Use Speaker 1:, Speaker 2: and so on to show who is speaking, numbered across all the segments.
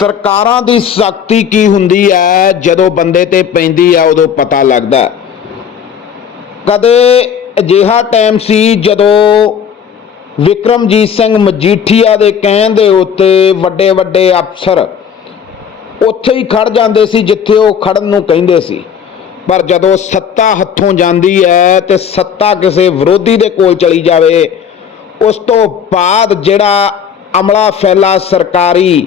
Speaker 1: ਸਰਕਾਰਾਂ ਦੀ ਸ਼ਕਤੀ ਕੀ ਹੁੰਦੀ ਹੈ? ਜਦੋਂ ਬੰਦੇ ਤੇ ਪੈਂਦੀ ਹੈ, ਉਦੋਂ ਪਤਾ ਲੱਗਦਾ ਕਦੇ ਅਜਿਹਾ ਟਾਈਮ ਸੀ ਜਦੋਂ ਵਿਕਰਮਜੀਤ ਸਿੰਘ ਮਜੀਠੀਆ ਦੇ ਕਹਿਣ ਦੇ ਉੱਤੇ ਵੱਡੇ ਵੱਡੇ ਅਫਸਰ ਉੱਥੇ ਹੀ ਖੜ ਜਾਂਦੇ ਸੀ, ਜਿੱਥੇ ਉਹ ਖੜਨ ਨੂੰ ਕਹਿੰਦੇ ਸੀ। ਪਰ ਜਦੋਂ ਸੱਤਾ ਹੱਥੋਂ ਜਾਂਦੀ ਹੈ ਤੇ ਸੱਤਾ ਕਿਸੇ ਵਿਰੋਧੀ ਦੇ ਕੋਲ ਚਲੀ ਜਾਵੇ, ਉਸ ਤੋਂ ਬਾਅਦ ਜਿਹੜਾ ਅਮਲਾ ਫੈਲਾ ਸਰਕਾਰੀ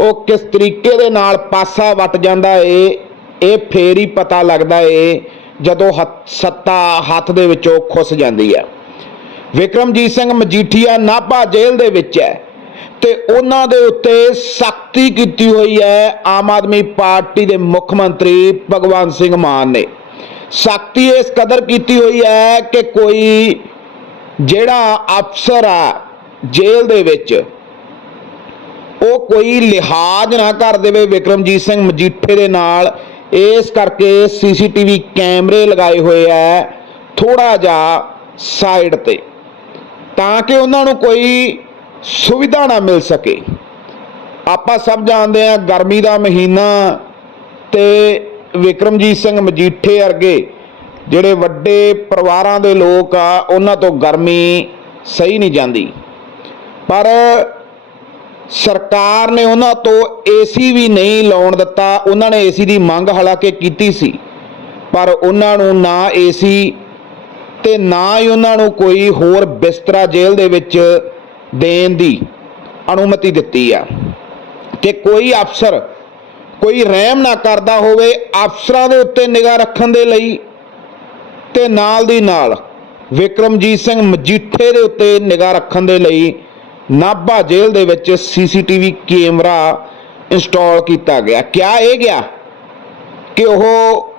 Speaker 1: ਉਹ ਕਿਸ ਤਰੀਕੇ ਦੇ ਨਾਲ ਪਾਸਾ ਵੱਟ ਜਾਂਦਾ ਏ, ਇਹ ਫੇਰ ਹੀ ਪਤਾ ਲੱਗਦਾ ਏ, ਜਦੋਂ ਹੱਥ- ਸੱਤਾ ਹੱਥ ਦੇ ਵਿੱਚੋਂ ਖੁੱਸ ਜਾਂਦੀ ਹੈ। ਵਿਕਰਮਜੀਤ ਸਿੰਘ ਮਜੀਠੀਆ ਨਾਭਾ ਜੇਲ੍ਹ ਦੇ ਵਿੱਚ ਹੈ ਤੇ ਉਹਨਾਂ ਦੇ ਉੱਤੇ ਸਖਤੀ ਕੀਤੀ ਹੋਈ ਹੈ ਆਮ ਆਦਮੀ ਪਾਰਟੀ ਦੇ ਮੁੱਖ ਮੰਤਰੀ ਭਗਵੰਤ ਸਿੰਘ ਮਾਨ ਨੇ। ਸਖਤੀ ਇਸ ਕਦਰ ਕੀਤੀ ਹੋਈ ਹੈ ਕਿ ਕੋਈ ਜਿਹੜਾ ਅਫਸਰ ਆ ਜੇਲ੍ਹ ਦੇ ਵਿੱਚ ਉਹ ਕੋਈ ਲਿਹਾਜ਼ ਨਾ ਕਰ ਦੇਵੇ ਵਿਕਰਮਜੀਤ ਸਿੰਘ ਮਜੀਠੇ ਦੇ ਨਾਲ। ਇਸ ਕਰਕੇ ਸੀਸੀਟੀਵੀ ਕੈਮਰੇ ਲਗਾਏ ਹੋਏ ਐ ਥੋੜਾ ਜਿਹਾ ਸਾਈਡ ਤੇ, ਤਾਂ ਕਿ ਉਹਨਾਂ ਨੂੰ ਕੋਈ ਸੁਵਿਧਾ ਨਾ ਮਿਲ ਸਕੇ। ਆਪਾਂ ਸਭ ਜਾਣਦੇ ਆ ਗਰਮੀ ਦਾ ਮਹੀਨਾ ਤੇ ਵਿਕਰਮਜੀਤ ਸਿੰਘ ਮਜੀਠੇ ਵਰਗੇ ਜਿਹੜੇ ਵੱਡੇ ਪਰਿਵਾਰਾਂ ਦੇ ਲੋਕ ਆ, ਉਹਨਾਂ ਤੋਂ ਗਰਮੀ ਸਹੀ ਨਹੀਂ ਜਾਂਦੀ। ਪਰ ਸਰਕਾਰ ਨੇ ਉਹਨਾਂ ਤੋਂ ਏਸੀ ਵੀ ਨਹੀਂ ਲਾਉਣ ਦਿੱਤਾ, ਉਹਨਾਂ ਨੇ ਏਸੀ ਦੀ ਮੰਗ ਹਾਲਾਂਕਿ ਕੀਤੀ ਸੀ, ਪਰ ਉਹਨਾਂ ਨੂੰ ਨਾ ਏਸੀ ਤੇ ਨਾ ਹੀ ਉਹਨਾਂ ਨੂੰ ਕੋਈ ਹੋਰ ਬਿਸਤਰਾ ਜੇਲ੍ਹ ਦੇ ਵਿੱਚ ਦੇਣ ਦੀ ਅਨੁਮਤੀ ਦਿੱਤੀ ਆ। ਕਿ ਕੋਈ ਅਫਸਰ ਕੋਈ ਰਹਿਮ ਨਾ ਕਰਦਾ ਹੋਵੇ ਅਫਸਰਾਂ ਦੇ ਉੱਤੇ ਨਿਗਾਹ ਰੱਖਣ ਦੇ ਲਈ ਤੇ ਨਾਲ ਦੀ ਨਾਲ ਵਿਕਰਮਜੀਤ ਸਿੰਘ ਮਜੀਠੇ ਦੇ ਉੱਤੇ ਨਿਗਾਹ ਰੱਖਣ ਦੇ ਲਈ ਨਾਭਾ ਜੇਲ੍ਹ ਦੇ ਵਿੱਚ ਸੀਸੀਟੀਵੀ ਕੈਮਰਾ ਇੰਸਟਾਲ ਕੀਤਾ ਗਿਆ। ਕਿਆ ਇਹ ਗਿਆ? ਕਿ ਉਹ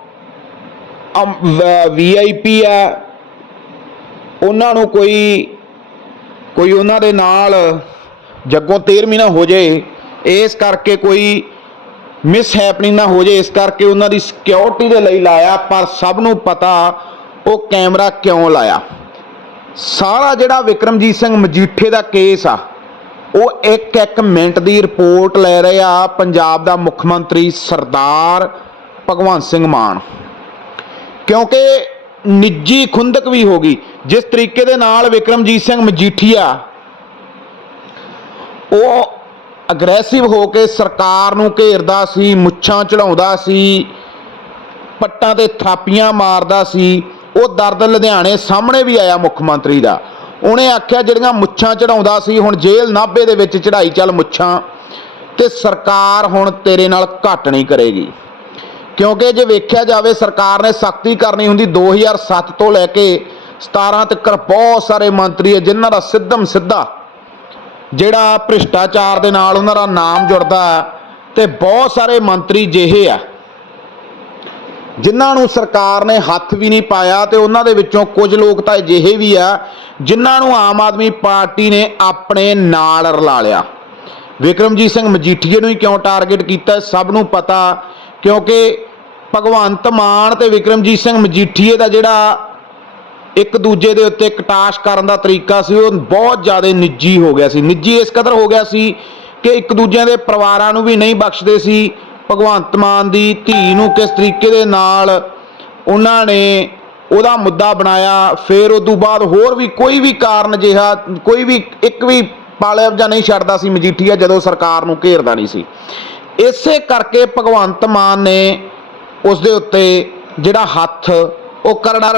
Speaker 1: ਵੀਆਈਪੀ ਆ ਉਹਨਾਂ ਨੂੰ ਕੋਈ ਕੋਈ ਉਹਨਾਂ ਦੇ ਨਾਲ ਜੱਗੋਂ 13ਵੀਂ ਨਾ ਹੋ ਜਾਏ ਇਸ ਕਰਕੇ ਕੋਈ ਮਿਸ ਹੈਪਨਿੰਗ ਨਾ ਹੋ ਜਾਏ ਇਸ ਕਰਕੇ ਉਹਨਾਂ ਦੀ ਸਿਕਿਉਰਿਟੀ ਦੇ ਲਈ ਲਾਇਆ, ਪਰ ਸਭ ਨੂੰ ਪਤਾ ਉਹ ਕੈਮਰਾ ਕਿਉਂ ਲਾਇਆ। ਸਾਰਾ ਜਿਹੜਾ ਵਿਕਰਮਜੀਤ ਸਿੰਘ ਮਜੀਠੇ ਦਾ ਕੇਸ ਆ ਉਹ ਇੱਕ ਇੱਕ ਮਿੰਟ ਦੀ ਰਿਪੋਰਟ ਲੈ ਰਹੇ ਆ ਪੰਜਾਬ ਦਾ ਮੁੱਖ ਮੰਤਰੀ ਸਰਦਾਰ ਭਗਵੰਤ ਸਿੰਘ ਮਾਨ। ਕਿਉਂਕਿ ਨਿੱਜੀ ਖੁੰਦਕ ਵੀ ਹੋ ਗਈ। ਜਿਸ ਤਰੀਕੇ ਦੇ ਨਾਲ ਵਿਕਰਮਜੀਤ ਸਿੰਘ ਮਜੀਠੀਆ ਉਹ ਅਗਰੈਸਿਵ ਹੋ ਕੇ ਸਰਕਾਰ ਨੂੰ ਘੇਰਦਾ ਸੀ, ਮੁੱਛਾਂ ਚੜਾਉਂਦਾ ਸੀ, ਪੱਟਾਂ ਤੇ ਥਾਪੀਆਂ ਮਾਰਦਾ ਸੀ, ਉਹ ਦਰਦ ਲੁਧਿਆਣੇ ਸਾਹਮਣੇ ਵੀ ਆਇਆ ਮੁੱਖ ਮੰਤਰੀ ਦਾ। ਉਹਨੇ ਆਖਿਆ ਜਿਹੜੀਆਂ ਮੁੱਛਾਂ ਚੜਾਉਂਦਾ ਸੀ, ਹੁਣ ਜੇਲ੍ਹ ਨਾਭੇ ਦੇ ਵਿੱਚ ਚੜਾਈ ਚੱਲ ਮੁੱਛਾਂ। ਤੇ ਸਰਕਾਰ ਹੁਣ ਤੇਰੇ ਨਾਲ ਘੱਟ ਨਹੀਂ ਕਰੇਗੀ। ਕਿਉਂਕਿ ਜੇ ਵੇਖਿਆ ਜਾਵੇ, ਸਰਕਾਰ ਨੇ ਸਖਤੀ ਕਰਨੀ ਹੁੰਦੀ 2007 ਤੋਂ ਲੈ ਕੇ 17 ਤੱਕ ਬਹੁਤ ਸਾਰੇ ਮੰਤਰੀ ਹੈ, ਜਿਨ੍ਹਾਂ ਦਾ ਸਿੱਧਮ ਸਿੱਧਾ ਜਿਹੜਾ ਭ੍ਰਿਸ਼ਟਾਚਾਰ ਦੇ ਨਾਲ ਉਹਨਾਂ ਦਾ ਨਾਮ ਜੁੜਦਾ ਹੈ, ਤੇ ਬਹੁਤ ਸਾਰੇ ਮੰਤਰੀ ਜਿਹੇ ਆ। ਜਿਨ੍ਹਾਂ ਨੂੰ ਸਰਕਾਰ ਨੇ ਹੱਥ ਵੀ ਨਹੀਂ ਪਾਇਆ ਤੇ ਉਹਨਾਂ ਦੇ ਵਿੱਚੋਂ ਕੁਝ ਲੋਕ ਤਾਂ ਅਜਿਹੇ ਵੀ ਆ ਜਿਨ੍ਹਾਂ ਨੂੰ ਆਮ ਆਦਮੀ ਪਾਰਟੀ ਨੇ ਆਪਣੇ ਨਾਲ ਰਲਾ ਲਿਆ। ਵਿਕਰਮਜੀਤ ਸਿੰਘ ਮਜੀਠੀਏ ਨੂੰ ਹੀ ਕਿਉਂ ਟਾਰਗੇਟ ਕੀਤਾ ਸਭ ਨੂੰ ਪਤਾ, ਕਿਉਂਕਿ ਭਗਵੰਤ ਮਾਨ ਤੇ ਵਿਕਰਮਜੀਤ ਸਿੰਘ ਮਜੀਠੀਏ ਦਾ ਜਿਹੜਾ ਇੱਕ ਦੂਜੇ ਦੇ ਉੱਤੇ ਕਟਾਸ਼ ਕਰਨ ਦਾ ਤਰੀਕਾ ਸੀ, ਉਹ ਬਹੁਤ ਜ਼ਿਆਦਾ ਨਿੱਜੀ ਹੋ ਗਿਆ ਸੀ। ਨਿੱਜੀ ਇਸ ਕਦਰ ਹੋ ਗਿਆ ਸੀ ਕਿ ਇੱਕ ਦੂਜਿਆਂ ਦੇ ਪਰਿਵਾਰਾਂ ਨੂੰ ਵੀ ਨਹੀਂ ਬਖਸ਼ਦੇ ਸੀ ਭਗਵੰਤ ਮਾਨ ਦੀ ਧੀ ਨੂੰ ਕਿਸ ਤਰੀਕੇ ਦੇ ਨਾਲ ਉਹਨਾਂ ਨੇ ਉਹਦਾ ਮੁੱਦਾ ਬਣਾਇਆ, ਫਿਰ ਉਸ ਤੋਂ ਬਾਅਦ ਹੋਰ ਵੀ ਕੋਈ ਵੀ ਕਾਰਨ ਜਿਹਾ, ਕੋਈ ਵੀ ਇੱਕ ਵੀ ਪਾਲਿਆ ਜਾਂ ਨਹੀਂ ਛੱਡਦਾ ਸੀ ਮਜੀਠੀਆ ਜਦੋਂ ਸਰਕਾਰ ਨੂੰ ਘੇਰਦਾ ਨਹੀਂ ਸੀ। ਇਸੇ ਕਰਕੇ ਭਗਵੰਤ ਮਾਨ ਨੇ ਉਸ ਦੇ ਉੱਤੇ ਜਿਹੜਾ ਹੱਥ, ਉਹ ਕਰੜਾ